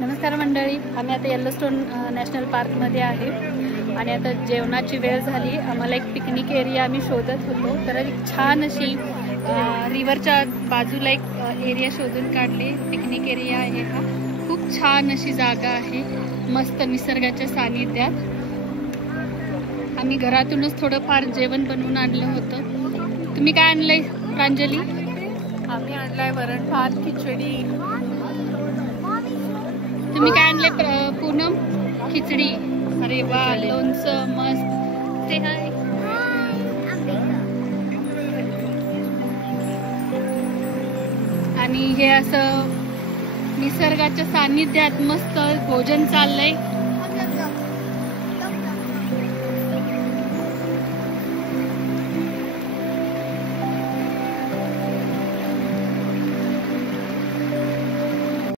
नमस्कार मंडळी, आम्ही आता येल्लोस्टोन नॅशनल पार्कमध्ये आहे आणि आता जेवणाची वेळ झाली। आम्हाला एक पिकनिक एरिया आम्ही शोधत होतो, तर एक छान अशी रिव्हरच्या बाजूला एक एरिया शोधून काढली। पिकनिक एरिया आहे हा, खूप छान अशी जागा आहे, मस्त निसर्गाच्या सानिध्यात। आम्ही घरातूनच थोडंफार जेवण बनवून आणलं होतं। तुम्ही काय आणलंय प्रांजली? आम्ही आणलाय वरण भात, खिचडी। तुम्ही काय आणले पूनम? खिचडी। अरे वा, लोणचं मस्त। ते हाय आणि हे असं निसर्गाच्या सानिध्यात मस्त भोजन चाललंय।